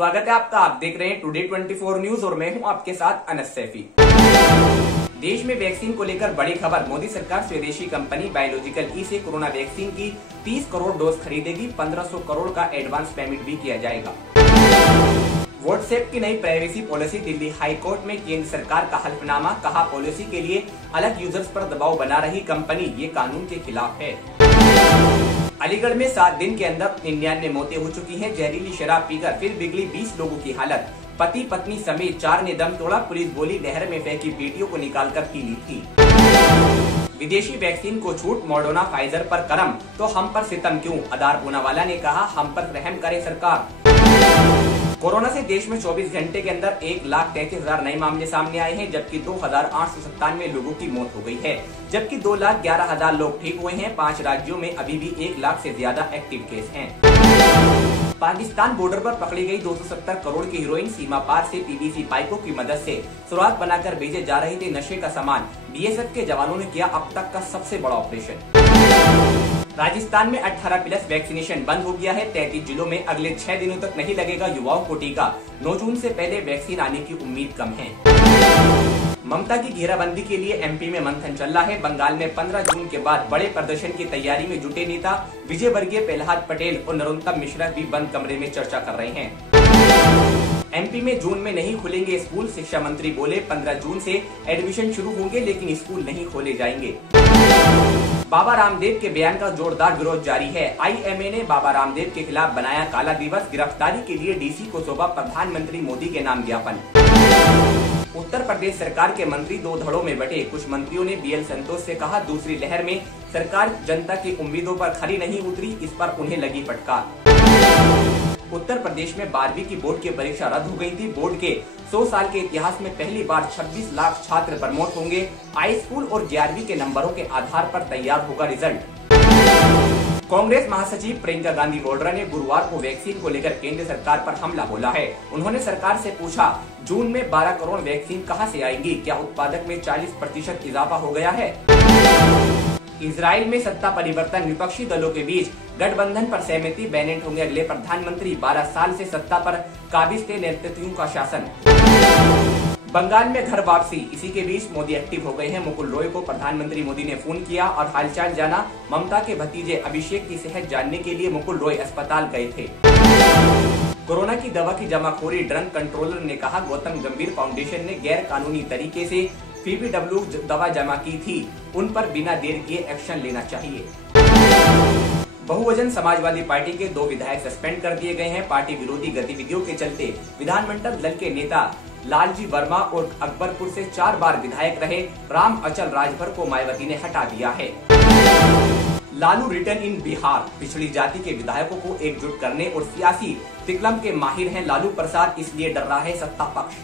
स्वागत है आपका। आप देख रहे हैं टुडे 24 न्यूज और मैं हूं आपके साथ अनस सैफी। देश में वैक्सीन को लेकर बड़ी खबर। मोदी सरकार स्वदेशी कंपनी बायोलॉजिकल ई से कोरोना वैक्सीन की 30 करोड़ डोज खरीदेगी। 1500 करोड़ का एडवांस पेमेंट भी किया जाएगा। व्हाट्सएप की नई privacy policy. Delhi high court में केंद्र सरकार का हल्फनामा। कहा पॉलिसी के लिए अलग यूजर्स पर दबाव बना रही कंपनी, ये कानून के खिलाफ है। अलीगढ़ में 7 दिन के अंदर 99 मौतें हो चुकी हैं। जहरीली शराब पीकर फिर बिगड़ी 20 लोगों की हालत। पति पत्नी समेत 4 ने दम तोड़ा। पुलिस बोली नहर में फैंकी बेटियों को निकालकर पी ली थी। विदेशी वैक्सीन को छूट। मॉडर्ना फाइजर पर करम तो हम पर सितम क्यों? आधार पूनावाला ने कहा हम पर रहम करे सरकार। कोरोना से देश में 24 घंटे के अंदर 1,33,000 नए मामले सामने आए हैं, जबकि 2,897 लोगों की मौत हो गई है, जबकि 2,11,000 लोग ठीक हुए हैं। 5 राज्यों में अभी भी 1 लाख से ज्यादा एक्टिव केस हैं। पाकिस्तान बॉर्डर पर पकड़ी गई 270 करोड़ की हीरोइन। सीमा पार से पीवीसी पाइपों की मदद से सुराग बनाकर भेजे जा रहे थे नशे का सामान। बीएसएफ के जवानों ने किया अब तक का सबसे बड़ा ऑपरेशन। राजस्थान में 18+ वैक्सीनेशन बंद हो गया है। 33 जिलों में अगले 6 दिनों तक नहीं लगेगा युवाओं को टीका। 9 जून से पहले वैक्सीन आने की उम्मीद कम है। ममता की घेराबंदी के लिए एमपी में मंथन चल रहा है। बंगाल में 15 जून के बाद बड़े प्रदर्शन की तैयारी में जुटे नेता विजय वर्गीय, प्रहलाद पटेल और नरोत्तम मिश्रा भी बंद कमरे में चर्चा कर रहे हैं। एमपी में जून में नहीं खुलेंगे स्कूल। शिक्षा मंत्री बोले 15 जून से एडमिशन शुरू होंगे, लेकिन स्कूल नहीं खोले जाएंगे। बाबा रामदेव के बयान का जोरदार विरोध जारी है। आईएमए ने बाबा रामदेव के खिलाफ बनाया काला दिवस। गिरफ्तारी के लिए डीसी को सौंपा प्रधानमंत्री मोदी के नाम ज्ञापन। उत्तर प्रदेश सरकार के मंत्री 2 धड़ों में बंटे। कुछ मंत्रियों ने बीएल संतोष से कहा दूसरी लहर में सरकार जनता की उम्मीदों पर खरी नहीं उतरी, इस पर उन्हें लगी फटकार। उत्तर प्रदेश में 12वीं की बोर्ड की परीक्षा रद्द हो गई थी। बोर्ड के 100 साल के इतिहास में पहली बार 26 लाख छात्र प्रमोट होंगे। हाई स्कूल और 11वीं के नंबरों के आधार पर तैयार होगा रिजल्ट। कांग्रेस महासचिव प्रियंका गांधी वाड्रा ने गुरुवार को वैक्सीन को लेकर केंद्र सरकार पर हमला बोला है। उन्होंने सरकार से पूछा जून में 12 करोड़ वैक्सीन कहां से आएंगी? क्या उत्पादक में 40% इजाफा हो गया है? इजराइल में सत्ता परिवर्तन। विपक्षी दलों के बीच गठबंधन पर सहमति। बेनेट होंगे अगले प्रधानमंत्री। 12 साल से सत्ता पर काबिज थे नेतृत्वों का शासन। बंगाल में घर वापसी। इसी के बीच मोदी एक्टिव हो गए हैं। मुकुल रॉय को प्रधानमंत्री मोदी ने फोन किया और हालचाल जाना। ममता के भतीजे अभिषेक की सेहत जानने के लिए मुकुल रॉय अस्पताल गए थे। कोरोना की दवा की जमाखोरी। ड्रग कंट्रोलर ने कहा गौतम गंभीर फाउंडेशन ने गैर कानूनी तरीके से पीपीडब्ल्यू दवा जमा की थी, उन पर बिना देर किए एक्शन लेना चाहिए। बहुवचन समाजवादी पार्टी के 2 विधायक सस्पेंड कर दिए गए हैं। पार्टी विरोधी गतिविधियों के चलते विधानमंडल दल के नेता लालजी वर्मा और अकबरपुर से 4 बार विधायक रहे राम अचल राजभर को मायावती ने हटा दिया है। लालू रिटर्न इन बिहार। पिछड़ी जाति के विधायकों को एकजुट करने और सियासी तिकलम के माहिर हैं लालू प्रसाद, इसलिए डर रहा है सत्ता पक्ष।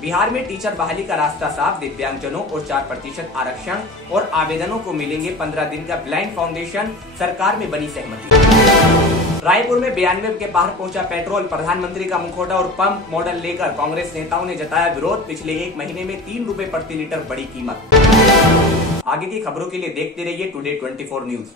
बिहार में टीचर बहाली का रास्ता साफ। दिव्यांगजनों और 4% आरक्षण और आवेदनों को मिलेंगे 15 दिन का ब्लाइंड फाउंडेशन। सरकार में बनी सहमति। रायपुर में 92 के पार पहुंचा पेट्रोल। प्रधानमंत्री का मुखौटा और पंप मॉडल लेकर कांग्रेस नेताओं ने जताया विरोध। पिछले 1 महीने में 3 रुपए प्रति लीटर बढ़ी कीमत। आगे की खबरों के लिए देखते रहिए टुडे 24 न्यूज।